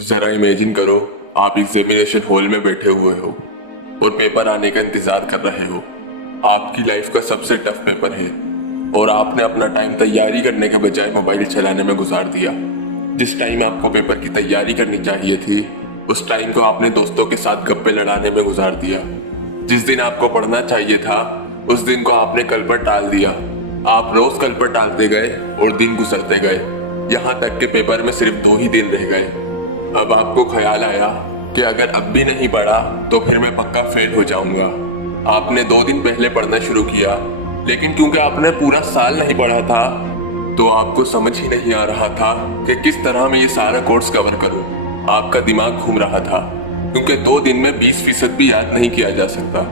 जरा इमेजिन करो, आप एग्जामिनेशन हॉल में बैठे हुए हो और पेपर आने का इंतजार कर रहे हो। आपकी लाइफ का सबसे टफ पेपर है और आपने अपना टाइम तैयारी करने के बजाय मोबाइल चलाने में गुजार दिया। जिस टाइम आपको पेपर की तैयारी करनी चाहिए थी, उस टाइम को आपने दोस्तों के साथ गप्पे लड़ाने में गुजार दिया। जिस दिन आपको पढ़ना चाहिए था, उस दिन को आपने कल पर टाल दिया। आप रोज कल पर टालते गए और दिन गुजरते गए, यहाँ तक के पेपर में सिर्फ 2 ही दिन रह गए। अब आपको ख्याल आया कि अगर अब भी नहीं पढ़ा तो फिर मैं पक्का फेल हो जाऊंगा। आपने 2 दिन पहले पढ़ना शुरू किया, लेकिन क्योंकि आपने पूरा साल नहीं पढ़ा था तो आपको समझ ही नहीं आ रहा था कि किस तरह मैं ये सारा कोर्स कवर करूं। आपका दिमाग घूम रहा था क्योंकि 2 दिन में 20% भी याद नहीं किया जा सकता।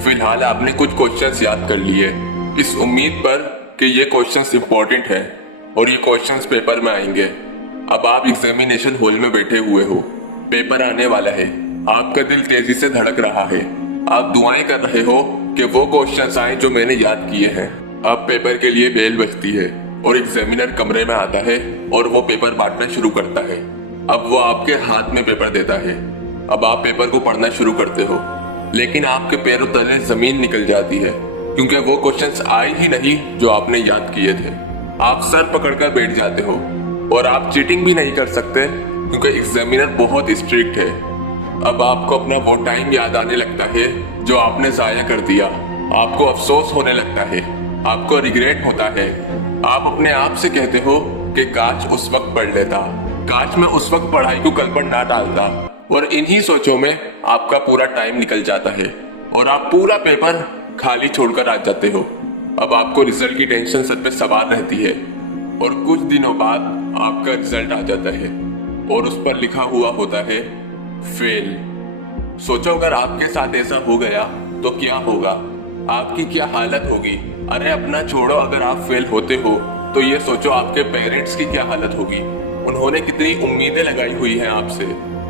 फिलहाल आपने कुछ क्वेश्चंस याद कर लिए इस उम्मीद पर कि ये क्वेश्चंस इंपॉर्टेंट है और ये क्वेश्चंस पेपर में आएंगे। अब आप एग्जामिनेशन हॉल में बैठे हुए हो, पेपर आने वाला है, आपका दिल तेजी से धड़क रहा है। आप दुआएं कर रहे हो कि वो क्वेश्चंस आए जो मैंने याद किए हैं। अब पेपर के लिए बेल बजती है और एग्जामिनर कमरे में आता है और वो पेपर बांटना शुरू करता है। अब वो आपके हाथ में पेपर देता है। अब आप पेपर को पढ़ना शुरू करते हो, लेकिन आपके पैरों तले जमीन निकल जाती है क्योंकि वो क्वेश्चंस आए ही नहीं जो आपने याद किए थे। आप सर पकड़कर बैठ जाते हो और आप चीटिंग भी नहीं कर सकते क्योंकि एग्जामिनर बहुत स्ट्रिक्ट है। अब आपको अपना वो टाइम याद आने लगता है जो आपने जाया कर दिया। आपको अफसोस होने लगता है, आपको रिग्रेट होता है। आप अपने आप से कहते हो कि काश उस वक्त पढ़ लेता, काश मैं उस वक्त पढ़ाई को कल पर ना डालता। और इन्हीं सोचों में आपका पूरा टाइम निकल जाता है और आप पूरा पेपर खाली छोड़कर आ जाते हो। अब आपको रिजल्ट की टेंशन सर पे सवार रहती है और कुछ दिनों बाद आपका रिजल्ट आ जाता है और उस पर लिखा हुआ होता है फेल। सोचो अगर आपके साथ ऐसा हो गया तो क्या होगा, आपकी क्या हालत होगी। अरे अपना छोड़ो, अगर आप फेल होते हो तो ये सोचो आपके पेरेंट्स की क्या हालत होगी। उन्होंने कितनी उम्मीदें लगाई हुई हैं आपसे,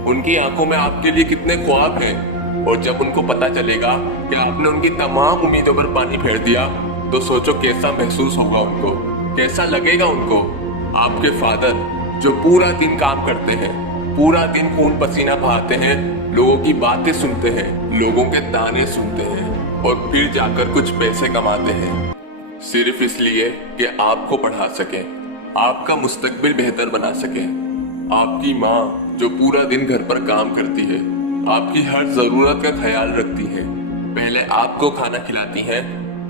उनकी आंखों में आपके लिए कितने ख्वाब हैं। और जब उनको पता चलेगा कि आपने उनकी तमाम उम्मीदों पर पानी फेर दिया तो सोचो कैसा महसूस होगा उनको, कैसा लगेगा उनको। आपके फादर जो पूरा दिन काम करते हैं, पूरा दिन खून पसीना बहाते हैं, लोगों की बातें सुनते हैं, लोगों के ताने सुनते हैं और फिर जाकर कुछ पैसे कमाते हैं सिर्फ इसलिए कि आपको पढ़ा सकें, आपका मुस्तकबिल बेहतर बना सकें। आपकी माँ जो पूरा दिन घर पर काम करती है, आपकी हर जरूरत का ख्याल रखती है, पहले आपको खाना खिलाती है,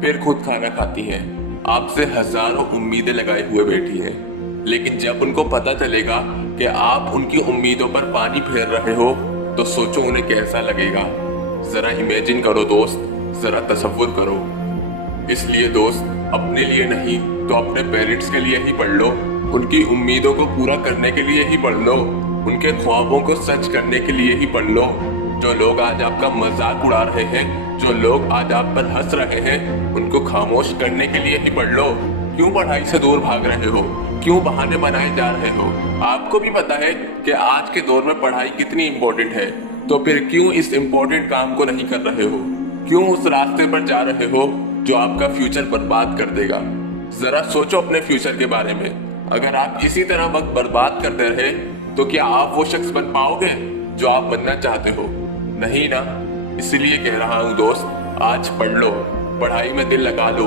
फिर खुद खाना खाती है, आपसे हजारों उम्मीदें लगाए हुए बैठी हैं। लेकिन जब उनको पता चलेगा कि आप उनकी उम्मीदों पर पानी फेर रहे हो तो सोचो उन्हें कैसा लगेगा। जरा इमेजिन करो दोस्त, जरा तसव्वुर करो। इसलिए दोस्त, अपने लिए नहीं तो अपने पेरेंट्स के लिए ही पढ़ लो, उनकी उम्मीदों को पूरा करने के लिए ही पढ़ लो, उनके ख्वाबों को सच करने के लिए ही पढ़ लो। जो लोग आज आपका मजाक उड़ा रहे हैं, जो लोग आज आप पर हंस रहे हैं, उनको खामोश करने के लिए ही पढ़ लो। क्यों पढ़ाई से दूर भाग रहे हो, क्यों बहाने बनाए जा रहे हो। आपको भी पता है कि आज के दौर में पढ़ाई कितनी इम्पोर्टेंट है, तो फिर क्यों इस इम्पोर्टेंट काम को नहीं कर रहे हो, क्यों उस रास्ते पर जा रहे हो जो आपका फ्यूचर बर्बाद कर देगा। जरा सोचो अपने फ्यूचर के बारे में। अगर आप इसी तरह वक्त बर्बाद करते रहे तो क्या आप वो शख्स बन पाओगे जो आप बनना चाहते हो? नहीं ना। इसलिए कह रहा हूँ दोस्त, आज पढ़ लो, पढ़ाई में दिल लगा लो,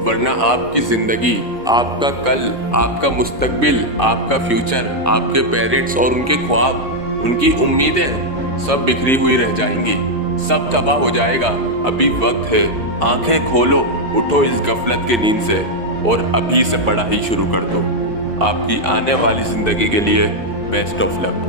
वरना आपकी जिंदगी, आपका कल, आपका मुस्तकबिल, आपका फ्यूचर, आपके पेरेंट्स और उनके ख्वाब, उनकी उम्मीदें सब बिखरी हुई रह जाएंगी, सब तबाह हो जाएगा। अभी वक्त है, आंखें खोलो, उठो इस गफलत की नींद से और अभी से पढ़ाई शुरू कर दो। आपकी आने वाली जिंदगी के लिए बेस्ट ऑफ लक।